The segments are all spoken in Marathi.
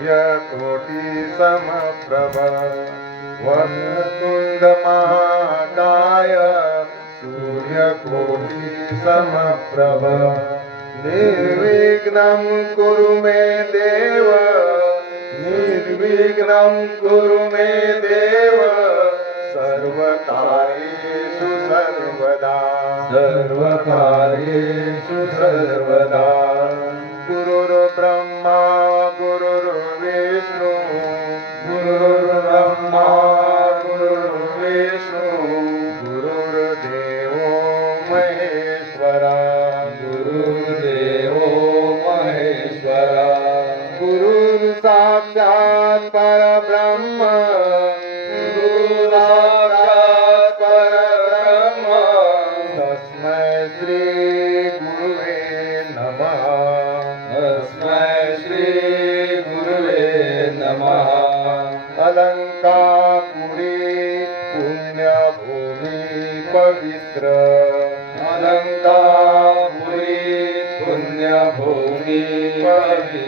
सूर्यकोटि समप्रभ वक्रतुंड महाकाय सूर्यकोटि समप्रभ निर्विघ्नं कुरु मे देव निर्विघ्नं कुरु मे देव सर्वकार्येषु सर्वदा। सर्वकार्येषु सर्वदा। गुरुर्ब्रह्मा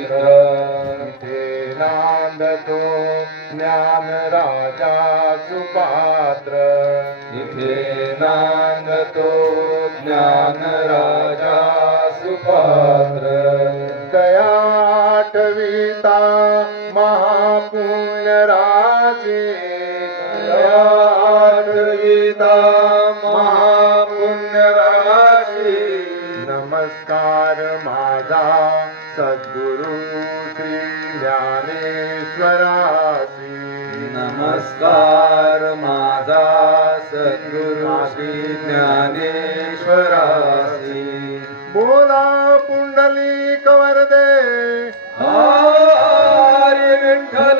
इथे नांदतो ज्ञान राजा सुपात्र. इथे नांदतो ज्ञान राजा सुपात्र. श्री ज्ञानेश्वरासी. बोला पुंडली कवरदे. हरी विठ्ठल.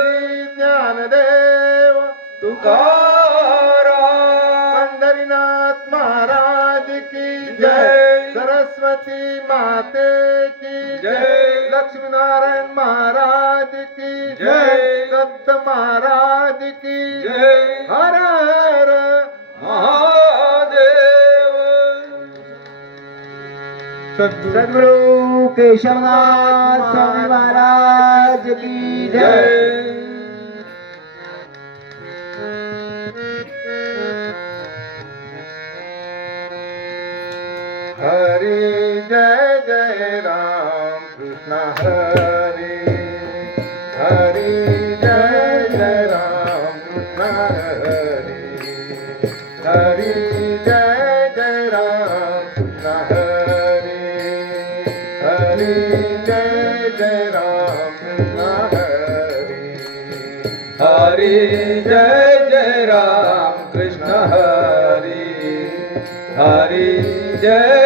श्री ज्ञानदेव. तुकाराम. पंढरीनाथ महाराज की जय. सरस्वती माते की जय. लक्ष्मीनारायण महाराज की जय. संत महाराज की जय. સદગુરુ કેશવનાથ સ્વામી મહારાજ કી જય હરે જય જય રામ કૃષ્ણ હરે हरी हरी जय जय राम कृष्ण हरी। हरी जय जय।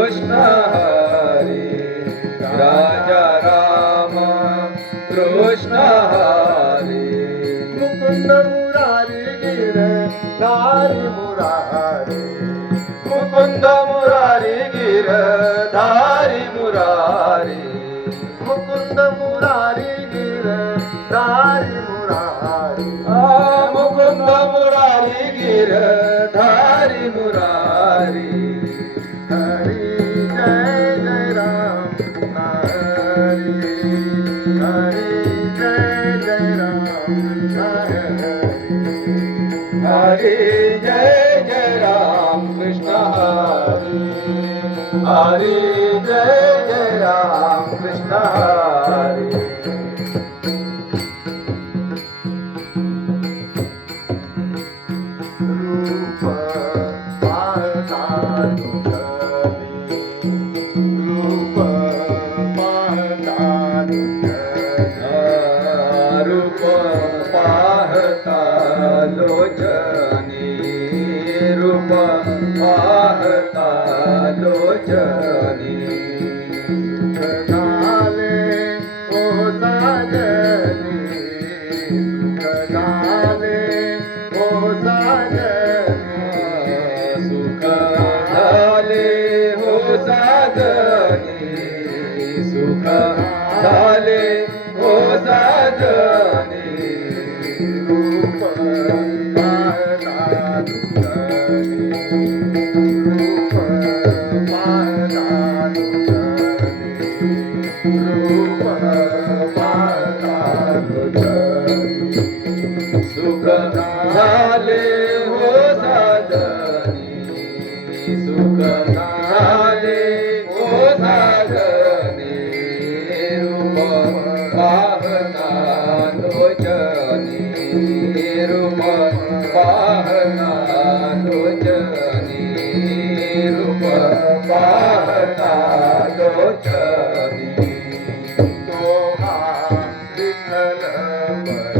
कृष्ण हरे राजा राम कृष्ण हरे मुकुंद मुरारी गिर धारी मुरारी। मुकुंद मुरारी गिर धारी मुरारी। मुकुंद मुरारी गिर धारी मुरारी। मुकुंद मुरारी गिर। हरे जय जय राम कृष्ण हरे। जय जय Ram Krishna la la la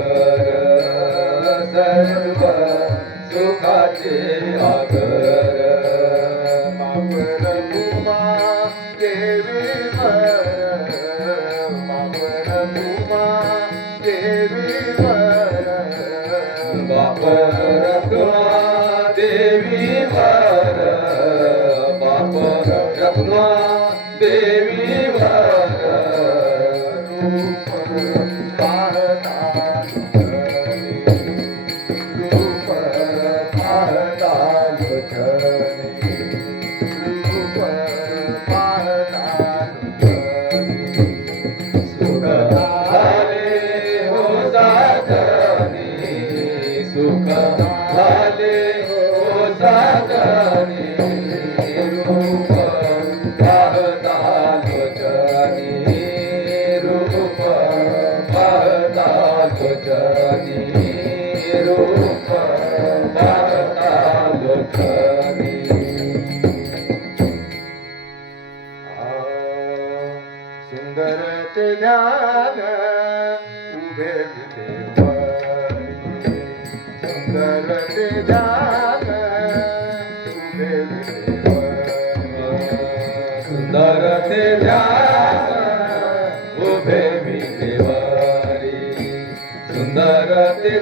para সাজানে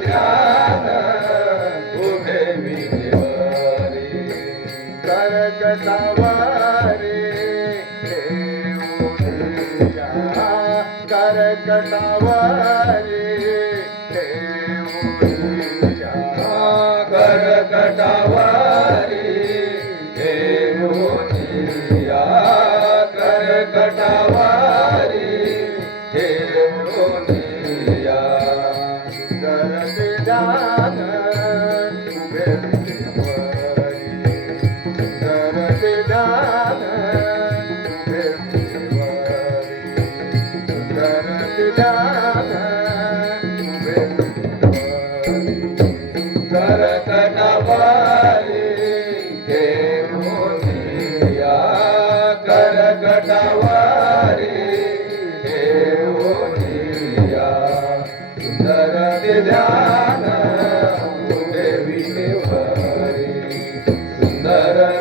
Yeah. da da da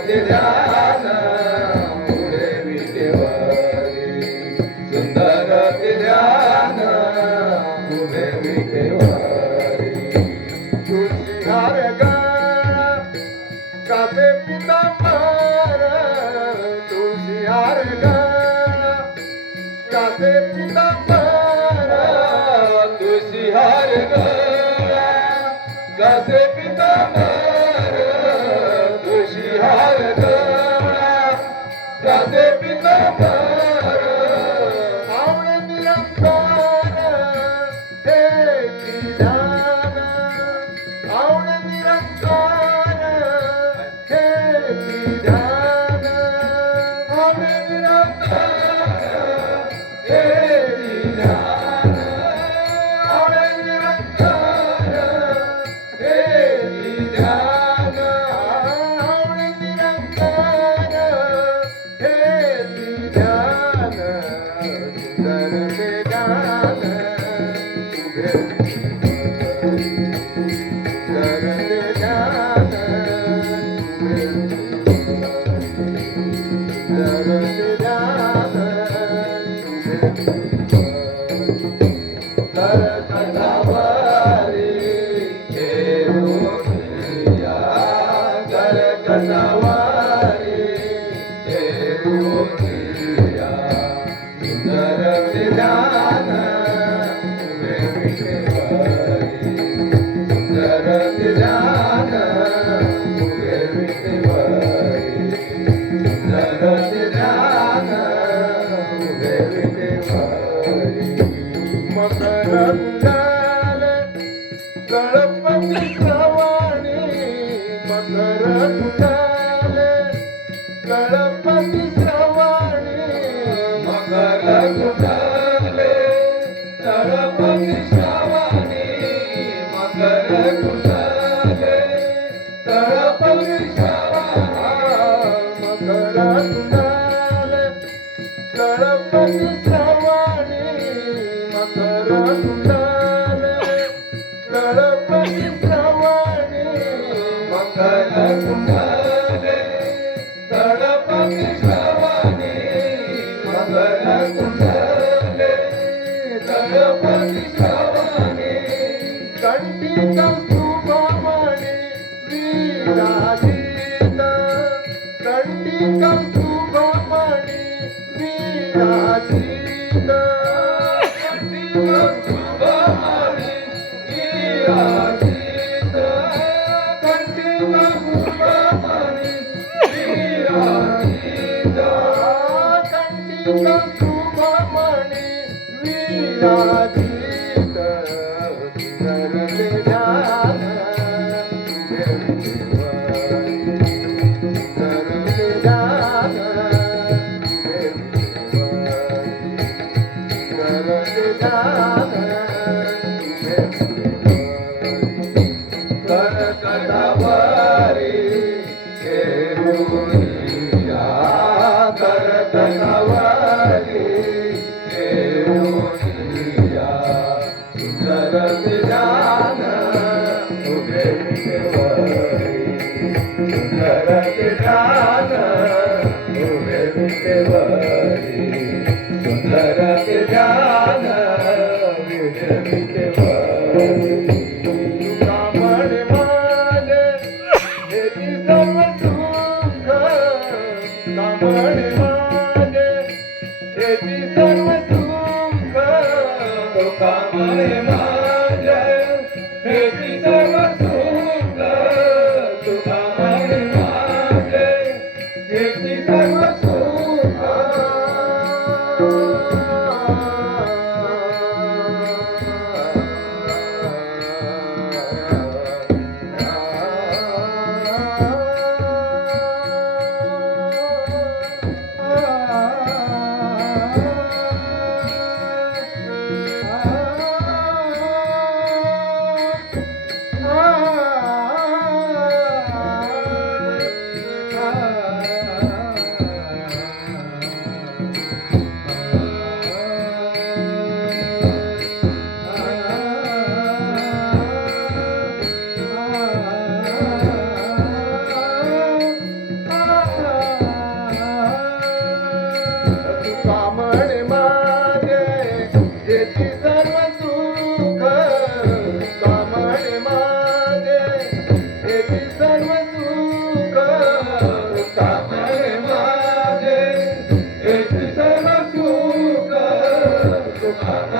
Deus. love. God. सर्व কথা